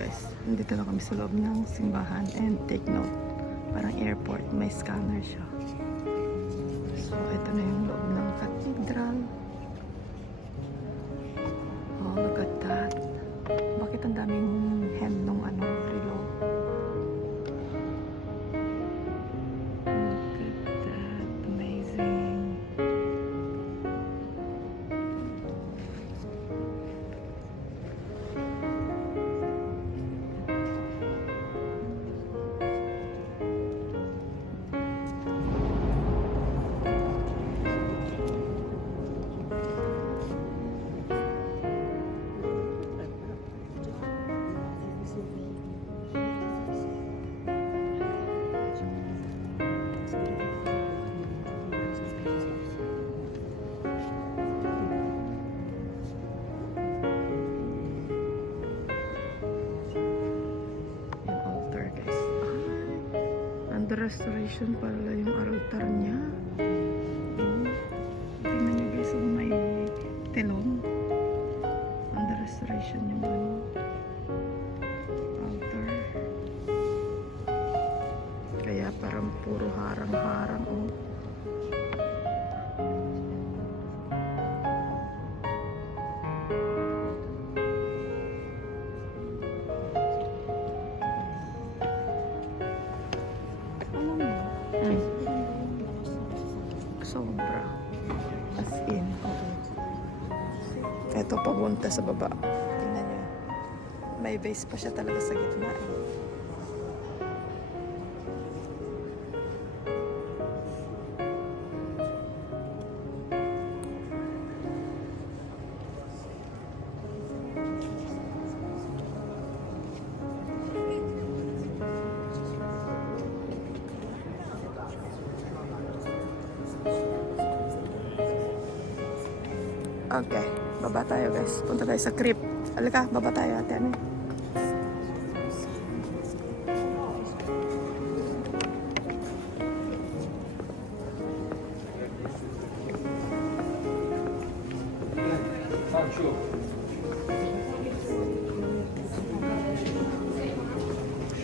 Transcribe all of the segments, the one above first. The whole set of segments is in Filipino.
guys, nandito na kami sa loob ng simbahan and take note, parang airport, may scanner siya. So ito na yung loob ng cathedral. Oh, look at that. Bakit ang daming hand nung ano, relo? Look at that, amazing. Under restoration pala yung altar niya. Tingnan nyo guys, oh, may telon. Under restoration yung ano, altar. Kaya parang puro harang-harang, oh. Sobra. As in. Ito papunta sa baba. Tingnan nyo. May base pa siya talaga sa gitna. Okay, baba tayo guys. Punta tayo sa crypt. Halika, baba tayo ate. Ano?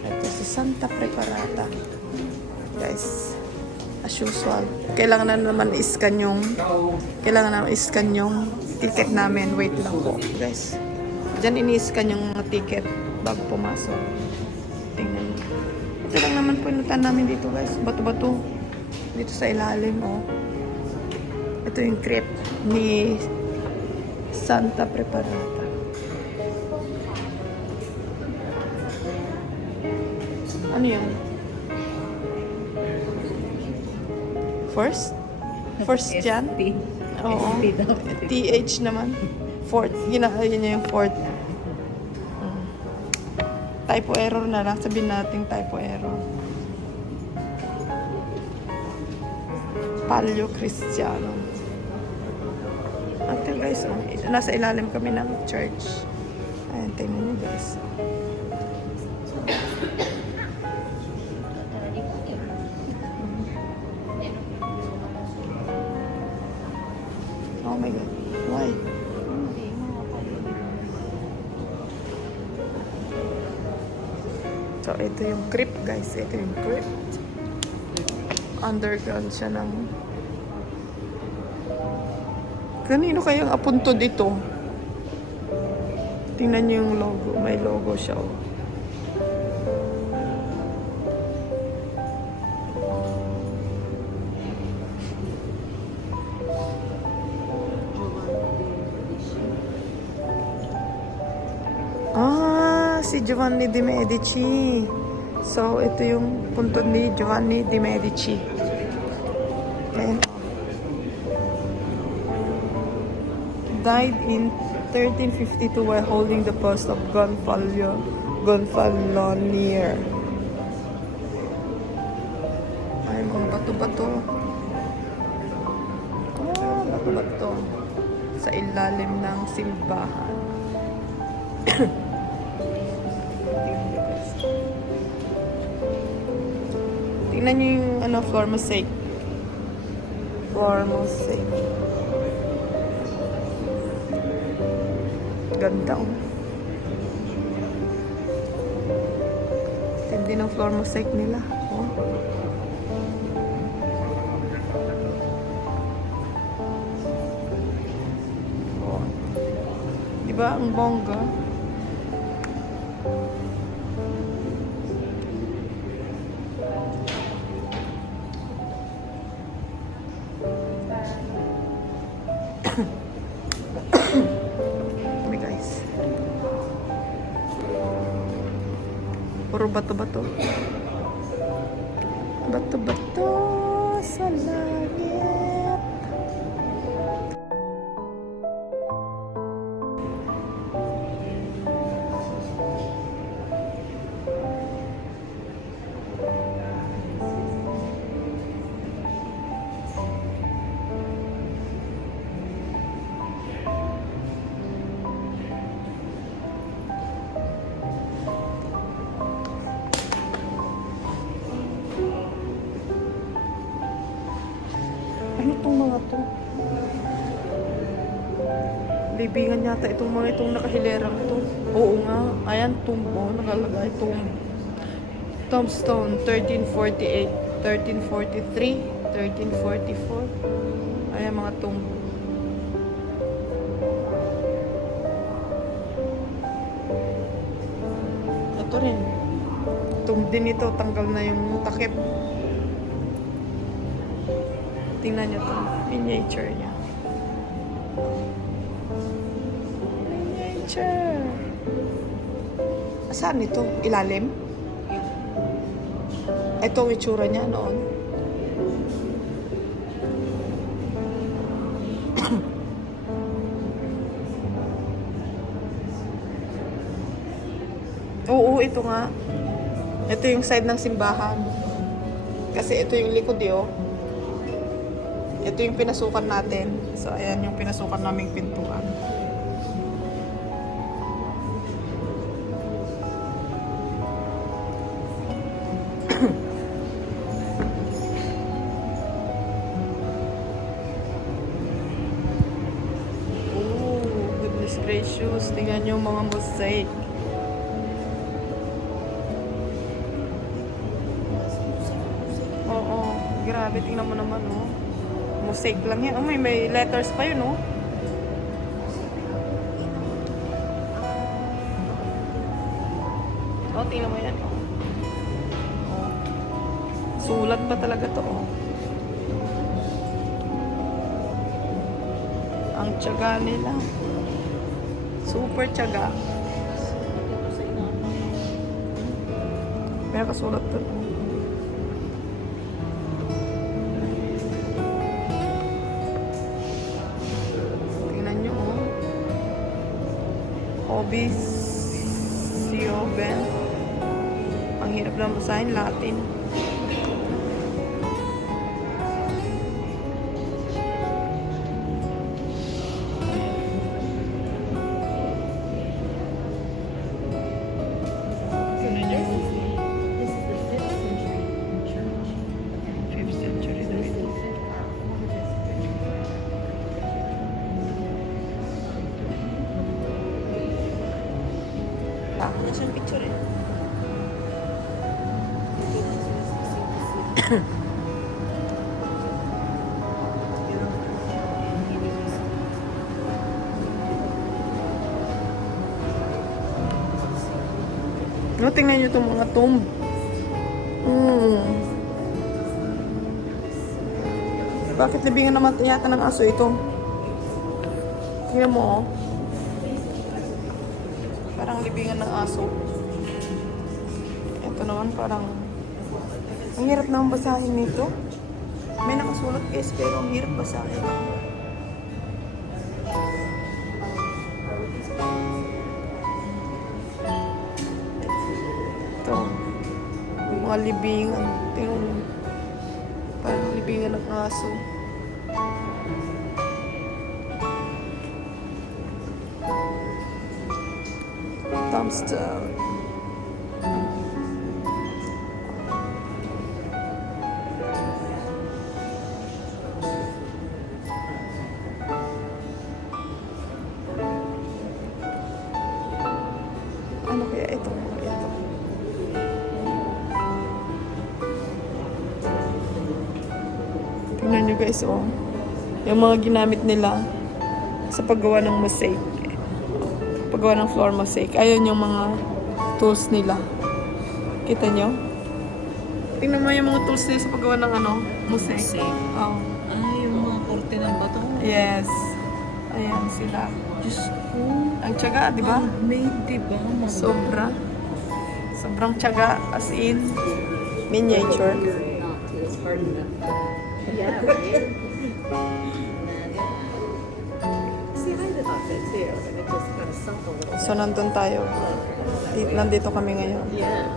Ito si Santa Preparata. Guys, as usual. Kailangan na naman i-scan yung ticket namin. Wait lang po, guys. Diyan ini-scan yung ticket bago pumasok. Tingnan nyo. Ito lang naman punutan namin dito, guys. Bato-bato. Dito sa ilalim, oh. Ito yung crypt ni Santa Preparata. Ano yun? First Jan? Oo. TH naman. Fourth. Ginagawa niya yung fourth. Typo error na lang. Sabihin natin typo error. Palio Cristiano. At guys, nasa ilalim kami ng church. Ayan, tingnan niyo guys. Oh my God. Why? So, ito yung crypt, guys. Ito yung crypt. Underground siya ng... Kanino kayang apunto dito? Tingnan niyo yung logo. May logo siya, oh. Si Giovanni de Medici. So, ito yung punto ni Giovanni de Medici. Ayan. Died in 1352 while holding the post of Gonfalonier. Ay, mga bato-bato. Oh, bato-bato. Sa ilalim ng simbahan. Tingnan nyo yung ano, floor mosaic. Floor mosaic. Ganda. din ang floor mosaic nila. Oh. Oh. Diba ang bongga? Kami guys. Puro bato-bato. Bato-bato sa langit. Ano tong mga to? Libingan yata itong mga itong nakahilerang to. Oo nga. Ayan, tumbo. Nakalagay tomb. Tombstone, 1348, 1343, 1344. Ayan mga tomb. Ito rin. Tomb din ito. Tanggal na yung takip. Tingnan nyo ito. Miniature niya. Miniature. Saan ito? Ilalim? Ito ang itsura niya noon. Oo, ito nga. Ito yung side ng simbahan. Kasi ito yung likod oh. Ito yung pinasukan natin. So, ayan yung pinasukan naming pintuan. Oh, goodness gracious. Tingnan nyo mga mosaic. Oo, grabe. Tingnan mo naman, oh. Mosaic lang yan. Oh, may letters pa yun, oh. Oh, tingnan mo yan, oh. Oh. Sulat pa talaga to, oh. Ang tiyaga nila. Super tiyaga. May nakasulat to. Obis Sioben. Ang hirap lang basahin, Latin. Nasaan picture eh? No, tingnan nyo itong mga tomb. Bakit libingan naman yata ng aso ito? Tingnan mo, oh. Parang libingan ng aso. Ito naman parang ang hirap naman basahin nito. May nakasulat guys pero ang hirap basahin. Ito. Yung mga libingan. Tingnan mo. Parang libingan ng aso. Tombstone. Ano kaya itong mga ito? Tingnan nyo guys, oh. Yung mga ginamit nila sa paggawa ng mosaic. Paggawa ng floor mosaic. Ayan yung mga tools nila. Kita nyo? Tingnan mo yung mga tools nila sa paggawa ng ano, mosaic. Oh. Ay, yung mga korte ng bato. Yes. Ayan sila. Diyos ko. Ang tiyaga, di ba? Made, di ba? Sobra. Sobrang tiyaga. As in, miniature. Yeah, right? See, I thought that too. And it just kind of sunk a little. So, nandun tayo. Nandito kami ngayon. Yeah.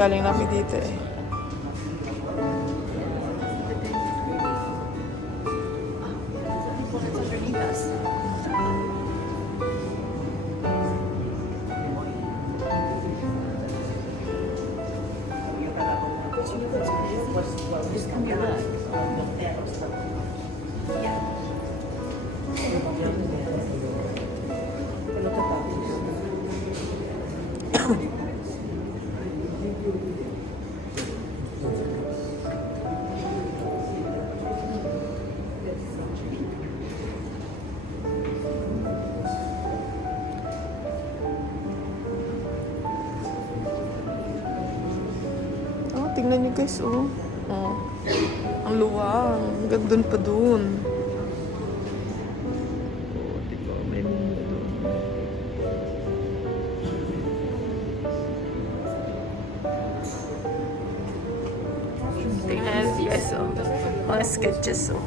Galing namin dito eh. It's underneath us. But you know what's crazy? Just come here, look. Yeah. Look at that. Oh, tingnan nyo guys, oh. Oh. Ang luwang. Gandun pa dun. Oh, diba? May mundo. Tingnan nyo guys, oh. Mga sketches, oh.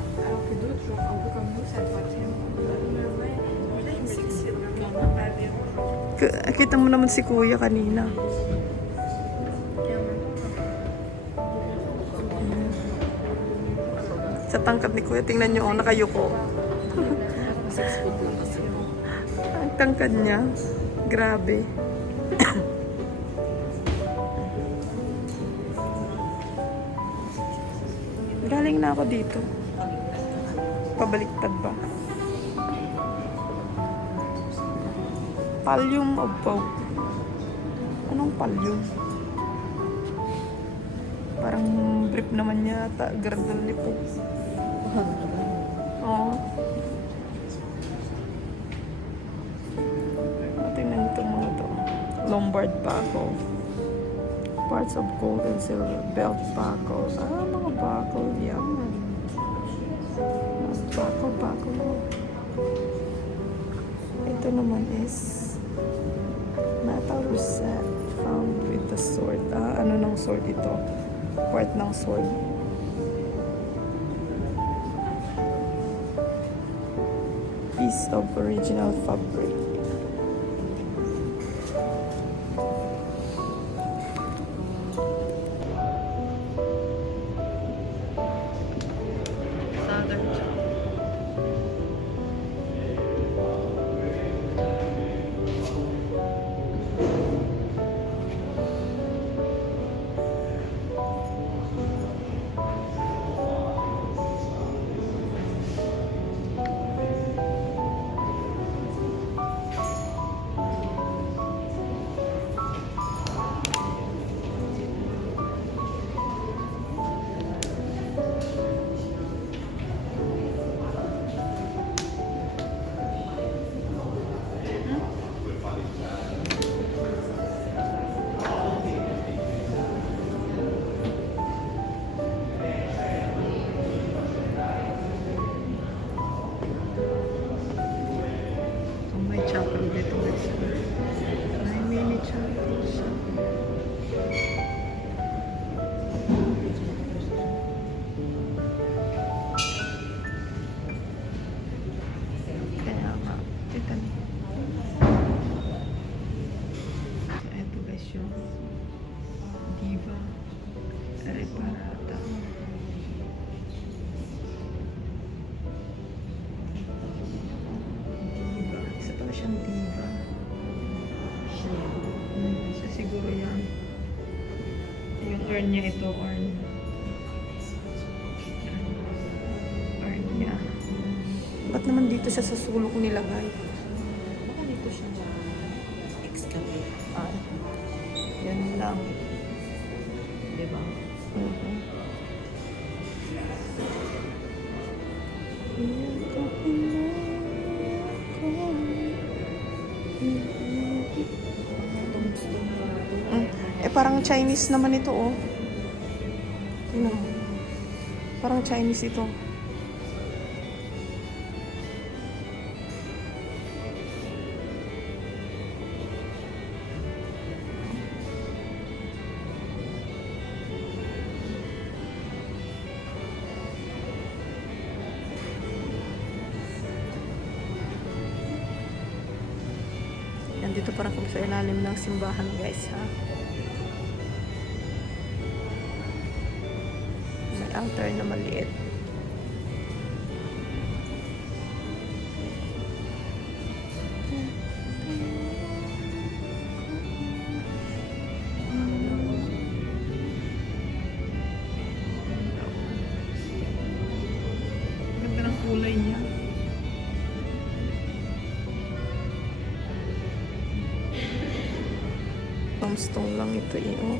Kita mo naman si Kuya kanina. Sa tangkad ni Kuya, tingnan nyo, oh, nakayuko. 6 foot lang kasi mo. Ang tangkad niya. Grabe. Galing na ako dito. Pabaliktad ba? Pallium of Pope. Anong pallium? Parang brief naman yata. Gardol ni Pope. Oo. Tingnan itong mga to. Lombard buckle. Parts of gold and silver. Belt buckles. Ah, mga buckle. Yan. Buckle. Ito naman is metal rosette found with the sword. Ah, ano ng sword ito? Part ng sword. Piece of original fabric. May chapel dito guys. May mini chapel siya. Kaya nga, ito na. Ito guys yung Diva Reparata. Isa pala siyang diva. So siguro yan. Yung urn niya ito, urn niya. Ba't naman dito siya sa sulok nilagay? Baka dito siya na-excavate. Ah, yan lang. Diba? Mhm. parang Chinese naman ito, oh. Tingnan mo. Parang Chinese ito. Nandito parang kami sa ilalim ng simbahan, guys, ha. May altar na maliit. Ganda ng kulay niya. Tombstone lang ito, eh, oh.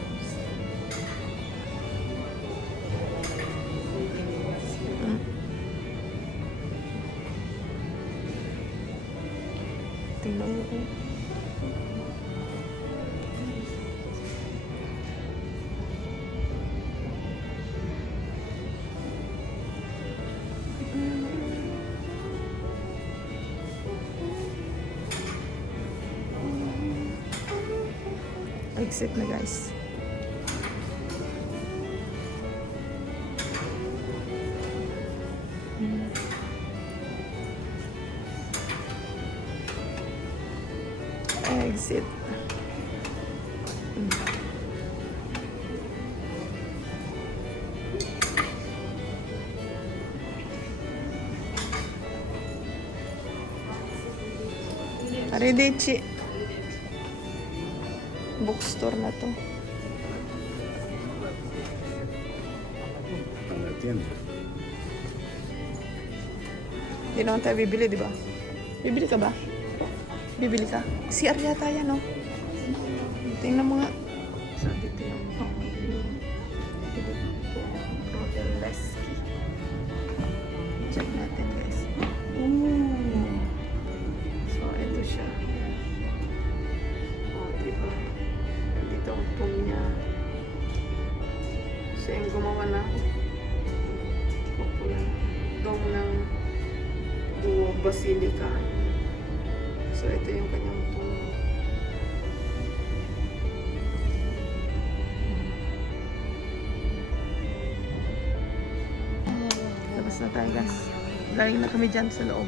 Tingnan mo, oh. Exit na, guys. Exit. Arrivederci. Bookstore na to. Hindi naman tayo bibili, di ba? Bibili ka ba? Bibili ka? CR yata yan, no? Tingnan mo nga. So, dito yung Brunelleschi. Check natin, guys. Ooh. So, ito siya. Oh, diba? Dito ang tong niya. Siya yung gumawa na dome ng Duo Basilica. So, ito yung kanyang tong. Labas na tayo, guys. Galing na kami dyan sa loob.